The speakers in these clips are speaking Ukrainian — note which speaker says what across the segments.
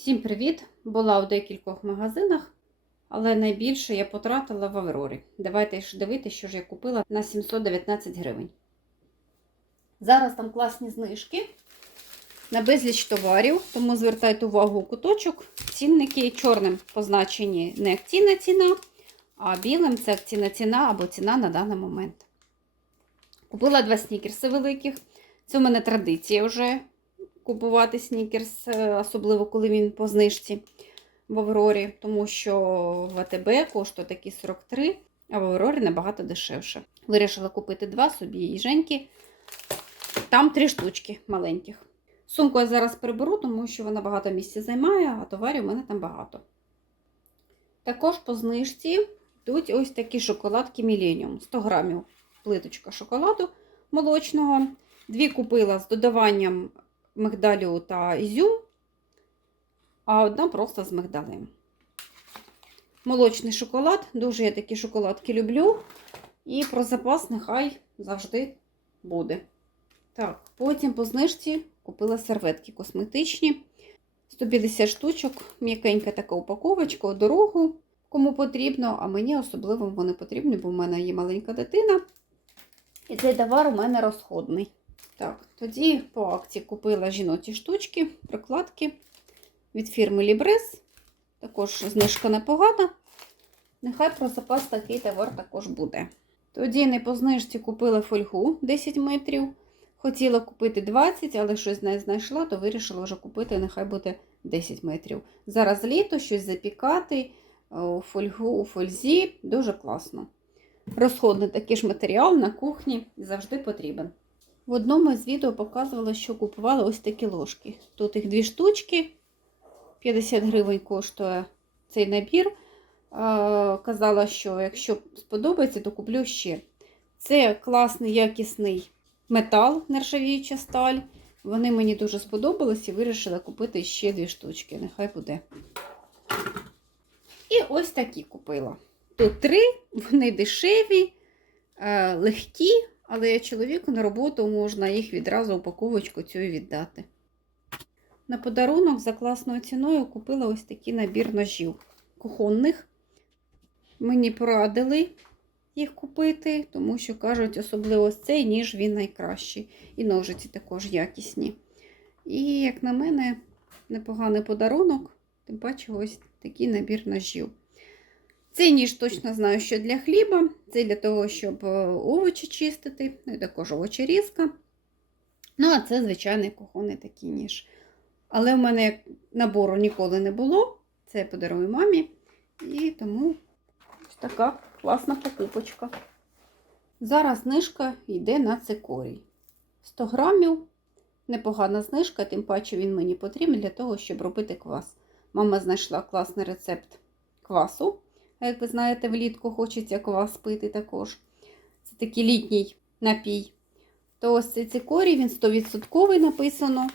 Speaker 1: Всім привіт! Була у декількох магазинах, але найбільше я потратила в Аврорі. Давайте ж дивитися, що ж я купила на 719 гривень. Зараз там класні знижки на безліч товарів, тому звертайте увагу у куточок. Цінники чорним позначені не акційна ціна, а білим це акційна ціна або ціна на даний момент. Купила два снікерси великих. Це у мене традиція вже купувати снікерс, е, особливо коли він по знижці в Аврорі, тому що в АТБ коштує такі 43, а в Аврорі набагато дешевше. Вирішила купити два собі і Женьки. Там три штучки маленьких. Сумку я зараз приберу, тому що вона багато місця займає, а товарів у мене там багато. Також по знижці йдуть ось такі шоколадки Millennium. 100 грамів плиточка шоколаду молочного. Дві купила з додаванням мигдалю та ізюм, а одна просто з мигдалем. Молочний шоколад, дуже я такі шоколадки люблю. І про запас нехай завжди буде. Так, потім по знижці купила серветки косметичні. 150 штучок, м'якенька така упаковочка дорогу, кому потрібно, а мені особливо вони потрібні, бо в мене є маленька дитина. І цей товар у мене розходний. Так, тоді по акції купила жіночі штучки, прокладки від фірми Libres. Також знижка непогана. Нехай про запас такий товар також буде. Тоді не по знижці купила фольгу 10 метрів. Хотіла купити 20, але щось не знайшла, то вирішила вже купити, нехай буде 10 метрів. Зараз літо, щось запікати у фольгу, у фользі. Дуже класно. Розходний такий ж матеріал на кухні завжди потрібен. В одному з відео показувала, що купувала ось такі ложки. Тут їх дві штучки, 50 гривень коштує цей набір. Казала, що якщо сподобається, то куплю ще. Це класний, якісний метал, нержавіюча сталь. Вони мені дуже сподобались і вирішила купити ще дві штучки. Нехай буде. І ось такі купила. Тут три, вони дешеві, легкі. Але чоловіку на роботу можна їх відразу упаковочку цю віддати. На подарунок за класною ціною купила ось такий набір ножів кухонних. Мені порадили їх купити, тому що кажуть, особливо цей ніж він найкращий. І ножиці також якісні. І, як на мене, непоганий подарунок, тим паче ось такий набір ножів. Цей ніж точно знаю, що для хліба, це для того, щоб овочі чистити, ну і також овочерізка. Ну, а це звичайний кухонний такий ніж. Але в мене набору ніколи не було. Це я подарую мамі. І тому ось така класна покупочка. Зараз знижка йде на цикорій. 100 грамів. Непогана знижка, тим паче він мені потрібен для того, щоб робити квас. Мама знайшла класний рецепт квасу. Як ви знаєте, влітку хочеться квас пити також. Це такий літній напій. То ось цей цикорій, він 100% написано.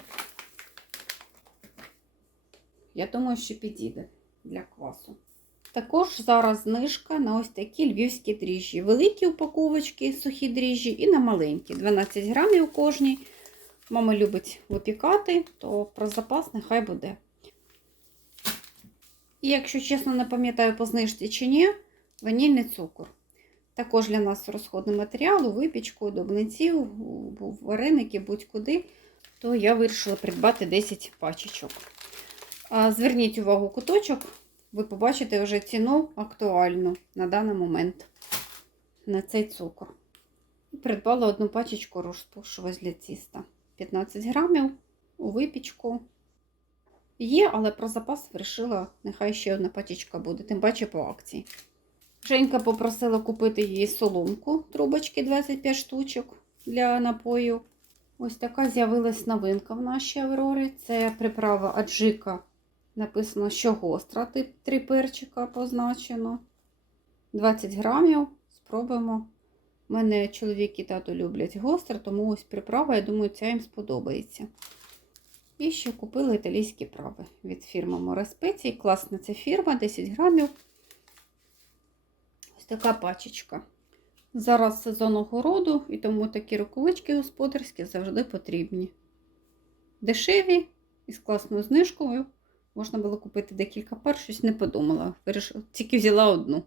Speaker 1: Я думаю, що підійде для квасу. Також зараз знижка на ось такі львівські дріжджі. Великі упаковочки, сухі дріжджі і на маленькі. 12 грамів у кожній. Мама любить випікати, то про запас нехай буде. І, якщо чесно, не пам'ятаю по знижці чи ні, ванільний цукор. Також для нас розходний матеріал, у випічку, до блинців, вареники, будь-куди, то я вирішила придбати 10 пачечок. Зверніть увагу куточок, ви побачите вже ціну актуальну на даний момент на цей цукор. І придбала одну пачечку розпушувач для тіста. 15 грамів у випічку. Є, але про запас вирішила, нехай ще одна пачечка буде, тим паче по акції. Женька попросила купити їй соломку, трубочки 25 штучок для напою. Ось така з'явилась новинка в нашій Аврорі. Це приправа аджика. Написано, що гостра, тип 3 перчика позначено. 20 грамів. Спробуємо. У мене чоловік і тато люблять гостре, тому ось приправа, я думаю, ця їм сподобається. І ще купила італійські прави від фірми Мореспецій. Класна ця фірма, 10 грамів. Ось така пачечка. Зараз сезон огороду, і тому такі рукавички господарські завжди потрібні. Дешеві і з класною знижкою. Можна було купити декілька пар, щось не подумала. Тільки взяла одну.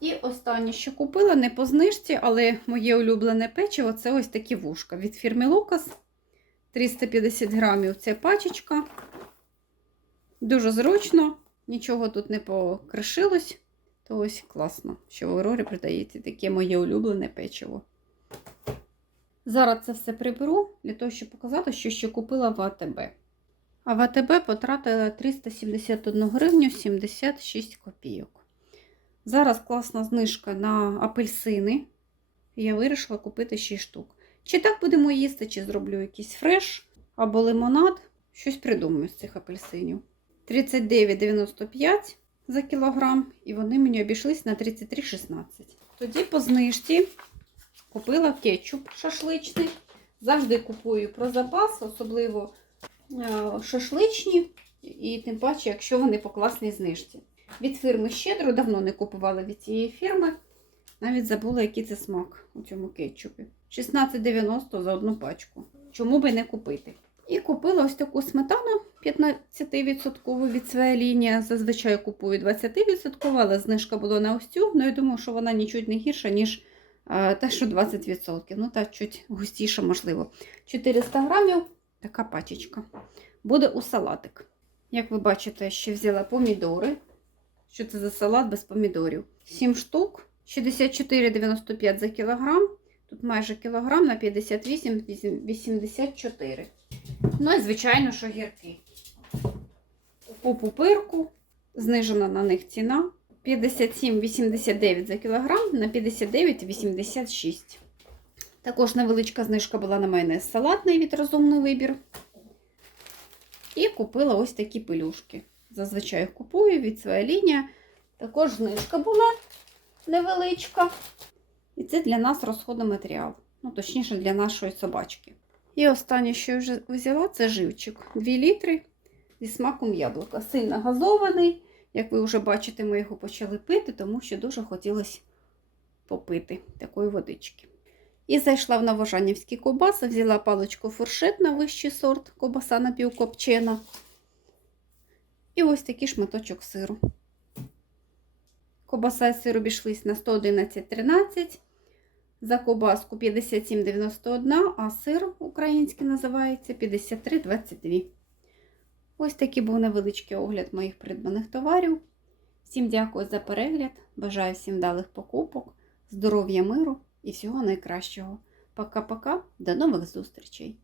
Speaker 1: І останнє, що купила, не по знижці, але моє улюблене печиво це ось такі вушка від фірми Локас. 350 грамів це пачечка. Дуже зручно, нічого тут не покришилось. То ось класно, що в Аврорі продається таке моє улюблене печиво. Зараз це все приберу для того, щоб показати, що ще купила в АТБ. А в АТБ потратила 371 гривню 76 копійок. Зараз класна знижка на апельсини. І я вирішила купити 6 штук. Чи так будемо їсти, чи зроблю якийсь фреш або лимонад. Щось придумаю з цих апельсинів. 39,95 за кілограм, і вони мені обійшлись на 33,16. Тоді по знижці купила кетчуп шашличний. Завжди купую про запас, особливо е, шашличні, і тим паче, якщо вони по класній знижці. Від фірми Щедро давно не купувала від цієї фірми. Навіть забула, який це смак у цьому кетчупі. 16,90 за одну пачку. Чому би не купити? І купила ось таку сметану 15% від своєї лінії. Зазвичай купую 20%, але знижка була на ось цю. Ну, я думаю, що вона нічуть не гірша, ніж те, що 20%. Ну, так, чуть густіше, можливо. 400 грамів така пачечка. Буде у салатик. Як ви бачите, ще взяла помідори. Що це за салат без помідорів? 7 штук, 64,95 за кілограм. Тут майже кілограм на 58,84. Ну і, звичайно, що гірки. У пупирку знижена на них ціна 57,89 за кілограм на 59,86. Також невеличка знижка була на майонез салатний від розумний вибір. І купила ось такі пелюшки. Зазвичай їх купую від своєї лінії. Також знижка була невеличка. І це для нас розходний матеріал. Ну, точніше, для нашої собачки. І останнє, що я вже взяла, це живчик. 2 літри зі смаком яблука. Сильно газований. Як ви вже бачите, ми його почали пити, тому що дуже хотілося попити такої водички. І зайшла в Новожанівський ковбаси, взяла паличку фуршет на вищий сорт, ковбаса напівкопчена. І ось такий шматочок сиру. Ковбаса і сир обійшлись на 111,13. За кобаску 57,91, а сир український називається 53,22. Ось такий був невеличкий огляд моїх придбаних товарів. Всім дякую за перегляд. Бажаю всім вдалих покупок, здоров'я, миру і всього найкращого. Пока-пока, до нових зустрічей!